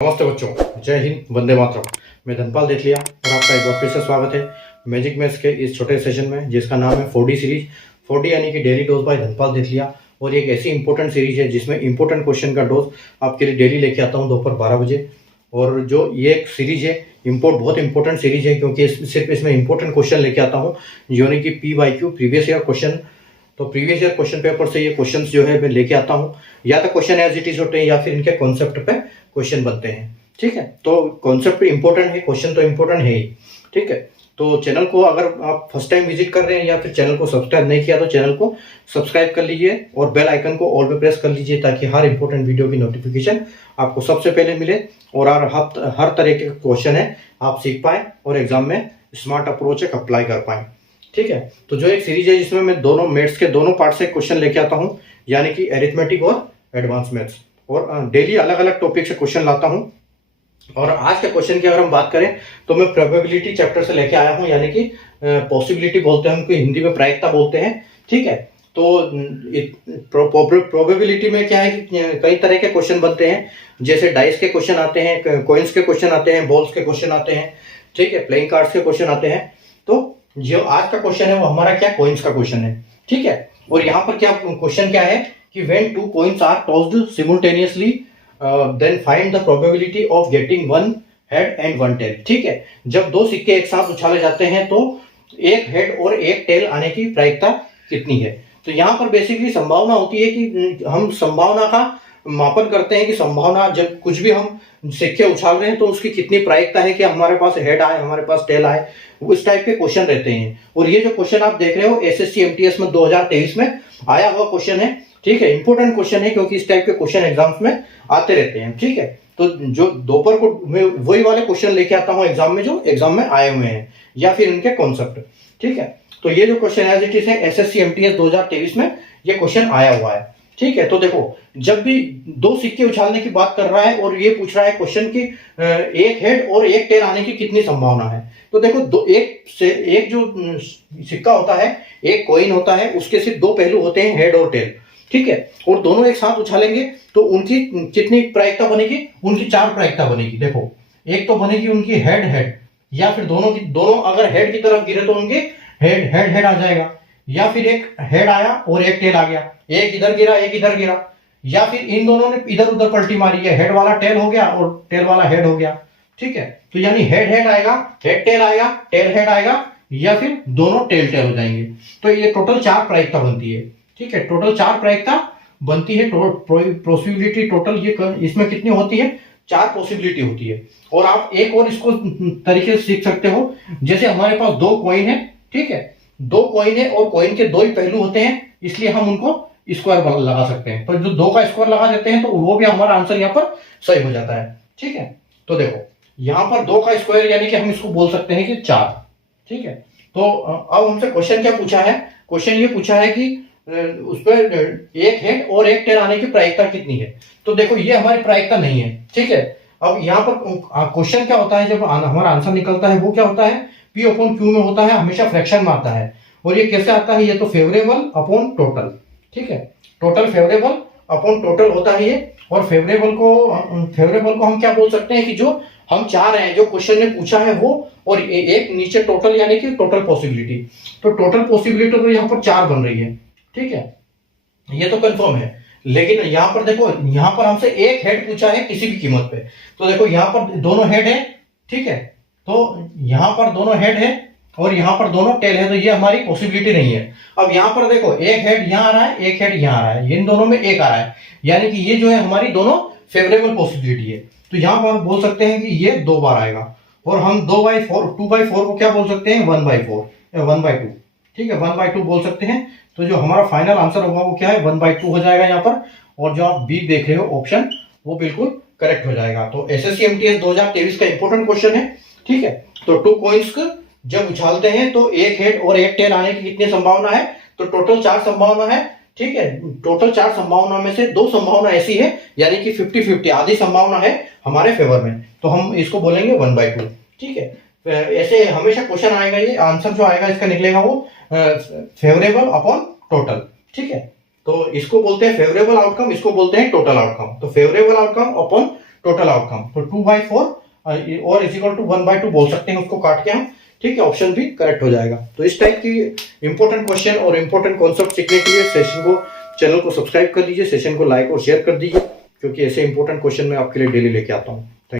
नमस्ते बच्चों, जय हिंद, वंदे मातरम। मैं धनपाल देथलिया और आपका एक बार फिर से स्वागत है मैजिक मैथ्स के इस छोटे सेशन में जिसका नाम है 4D सीरीज। 4D यानी कि डेली डोज बाय धनपाल देथलिया। और ये एक ऐसी इंपॉर्टेंट सीरीज है जिसमें इंपॉर्टेंट क्वेश्चन का डोज आपके लिए डेली लेके आता हूँ दोपहर 12 बजे। और जो ये एक सीरीज है बहुत इंपॉर्टेंट सीरीज है क्योंकि सिर्फ इसमें इंपॉर्टेंट क्वेश्चन लेके आता हूँ, यानी कि PYQ प्रीवियस ईयर क्वेश्चन। तो प्रीवियस ईयर क्वेश्चन पेपर से ये क्वेश्चंस जो है मैं लेके आता हूँ, या तो क्वेश्चन एज इट इज होते हैं या फिर इनके कॉन्सेप्ट पे क्वेश्चन बनते हैं। ठीक है, तो कॉन्सेप्ट इंपॉर्टेंट है, क्वेश्चन तो इंपॉर्टेंट है ही। ठीक है, तो चैनल को अगर आप फर्स्ट टाइम विजिट कर रहे हैं या फिर चैनल को सब्सक्राइब नहीं किया तो चैनल को सब्सक्राइब कर लीजिए और बेल आइकन को ऑल पे प्रेस कर लीजिए ताकि हर इंपॉर्टेंट वीडियो की नोटिफिकेशन आपको सबसे पहले मिले और हर तरह के क्वेश्चन है आप सीख पाए और एग्जाम में स्मार्ट अप्रोच है अप्लाई कर पाए। ठीक है, तो जो एक सीरीज है जिसमें मैं दोनों मैथ्स के दोनों पार्ट से क्वेश्चन लेके आता हूँ, यानी कि अरिथमेटिक और एडवांस मैथ्स, और डेली अलग अलग टॉपिक से क्वेश्चन लाता हूँ। और आज के क्वेश्चन की अगर हम बात करें तो मैं प्रोबेबिलिटी चैप्टर से लेके आया हूँ, यानी कि पॉसिबिलिटी बोलते हैं उनको हिंदी में, प्रायिकता बोलते हैं। ठीक है, तो प्रोबेबिलिटी में क्या है कि कई तरह के क्वेश्चन बनते हैं, जैसे डाइस के क्वेश्चन आते हैं, कॉइन्स के क्वेश्चन आते हैं, बॉल्स के क्वेश्चन आते हैं। ठीक है, प्लेइंग कार्ड्स के क्वेश्चन आते हैं। तो जो आज का क्वेश्चन है वो हमारा क्या, कॉइन्स का क्वेश्चन है। ठीक है, और यहाँ पर क्या क्वेश्चन क्या है कि when two coins are tossed simultaneously then find the probability of getting one head and one tail. ठीक है, जब दो सिक्के एक साथ उछाले जाते हैं तो एक हेड और एक टेल आने की प्रायिकता कितनी है। तो यहाँ पर बेसिकली संभावना होती है कि हम संभावना का मापन करते हैं कि संभावना जब कुछ भी हम सिक्के उछाल रहे हैं तो उसकी कितनी प्रायिकता है कि हमारे पास हेड आए, हमारे पास टेल आए। उस टाइप के क्वेश्चन रहते हैं। और ये जो क्वेश्चन आप देख रहे हो SSC MTS में 2023 में आया हुआ क्वेश्चन है। ठीक है, इंपॉर्टेंट क्वेश्चन है क्योंकि इस टाइप के क्वेश्चन एग्जाम्स में आते रहते हैं। ठीक है, तो जो दोपहर को मैं वही वाले क्वेश्चन लेके आता हूँ एग्जाम में, जो एग्जाम में आए हुए हैं या फिर इनके कॉन्सेप्ट। ठीक है, तो ये जो क्वेश्चन एज इट इज है SSC MTS 2023 में ये क्वेश्चन आया हुआ है। ठीक है, तो देखो जब भी दो सिक्के उछालने की बात कर रहा है और ये पूछ रहा है क्वेश्चन की एक हेड और एक टेल आने की कितनी संभावना है, तो देखो एक जो सिक्का होता है, एक कॉइन होता है, उसके सिर्फ दो पहलू होते हैं, हेड और टेल। ठीक है, और दोनों एक साथ उछालेंगे तो उनकी कितनी प्रायिकता बनेगी, उनकी चार प्रायिकता बनेगी। देखो एक तो बनेगी उनकी हेड हेड, या फिर दोनों अगर हेड की तरफ गिरे तो उनके हेड हेड हेड आ जाएगा, या फिर एक हेड आया और एक टेल आ गया, एक इधर गिरा एक इधर गिरा, या फिर इन दोनों ने इधर उधर पलटी मारी है, हेड वाला टेल हो गया और टेल वाला हेड हो गया। ठीक है, तो यानी हेड हेड आएगा, हेड टेल आएगा, टेल हेड आएगा, या फिर दोनों टेल टेल हो जाएंगे। तो ये टोटल चार प्रायिकता बनती है। ठीक है, टोटल चार प्रायिकता बनती है। पॉसिबिलिटी टोटल ये इसमें कितनी होती है, चार पॉसिबिलिटी होती है। और आप एक और इसको तरीके से सीख सकते हो, जैसे हमारे पास दो कॉइन है। ठीक है, दो कॉइन है और कॉइन के दो ही पहलू होते हैं, इसलिए हम उनको स्क्वायर लगा सकते हैं। तो जो दो का स्क्वायर लगा देते हैं तो वो भी हमारा आंसर यहाँ पर सही हो जाता है। ठीक है, तो देखो यहाँ पर दो का स्क्वायर यानी कि हम इसको बोल सकते हैं कि चार। ठीक है, तो अब हमसे क्वेश्चन क्या पूछा है, क्वेश्चन ये पूछा है कि उस पर एक हेड और एक टेल आने की प्रायिकता कितनी है। तो देखो ये हमारी प्रायिकता नहीं है। ठीक है, अब यहाँ पर क्वेश्चन क्या होता है, जब हमारा आंसर निकलता है वो क्या होता है, P/Q में होता है, हमेशा फ्रैक्शन में आता है। और ये कैसे आता है, ये तो फेवरेबल अपॉन टोटल। ठीक है, टोटल फेवरेबल अपॉन टोटल होता है ये। और फेवरेबल को हम क्या बोल सकते हैं कि जो हम चाह रहे हैं, जो क्वेश्चन ने पूछा है वो, और एक नीचे टोटल यानी कि टोटल पॉसिबिलिटी। तो टोटल पॉसिबिलिटी तो यहाँ पर चार बन रही है। ठीक है, ये तो कंफर्म है। लेकिन यहाँ पर देखो, यहाँ पर हमसे एक हेड पूछा है किसी भी कीमत पे। तो देखो यहाँ पर दोनों हेड है। ठीक है, तो यहाँ पर दोनों हेड है और यहाँ पर दोनों टेल है, तो ये हमारी पॉसिबिलिटी नहीं है। अब यहाँ पर देखो एक हेड यहाँ आ रहा है, एक हेड यहाँ आ रहा है, इन दोनों में एक आ रहा है, यानी कि ये जो है हमारी दोनों फेवरेबल पॉसिबिलिटी है। तो यहाँ पर हम बोल सकते हैं कि ये दो बार आएगा। और हम 2/4 को क्या बोल सकते हैं, 1/4 1/2। ठीक है, 1/2 बोल सकते हैं। तो जो हमारा फाइनल आंसर होगा वो क्या है, 1/2 हो जाएगा यहाँ पर। और जो आप बी देख रहे हो ऑप्शन, वो बिल्कुल करेक्ट हो जाएगा। तो SSC MTS 2023 का इंपॉर्टेंट क्वेश्चन है। ठीक है, तो टू कॉइन्स जब उछालते हैं तो एक हेड और एक टेल आने की कितनी संभावना है, तो टोटल चार संभावना है। ठीक है, टोटल चार संभावना में से दो संभावना ऐसी है, यानी कि 50-50 आधी संभावना है हमारे फेवर में, तो हम इसको बोलेंगे 1/2। ठीक है, ऐसे हमेशा क्वेश्चन आएगा, ये आंसर जो आएगा इसका निकलेगा वो फेवरेबल अपॉन टोटल। ठीक है, तो इसको बोलते हैं फेवरेबल आउटकम, इसको बोलते हैं टोटल आउटकम। तो favourable outcome upon total outcome. तो 2/4 और इज इक्वल टू 1/2 बोल सकते हैं उसको काट के हम, ठीक है, ऑप्शन भी करेक्ट हो जाएगा। तो इस टाइप की इंपॉर्टेंट क्वेश्चन और इंपॉर्टेंट कॉन्सेप्ट सीखने के लिए चैनल को सब्सक्राइब कर लीजिए, सेशन को लाइक और शेयर कर दीजिए, क्योंकि ऐसे इंपॉर्टेंट क्वेश्चन मैं आपके लिए डेली लेके आता हूँ।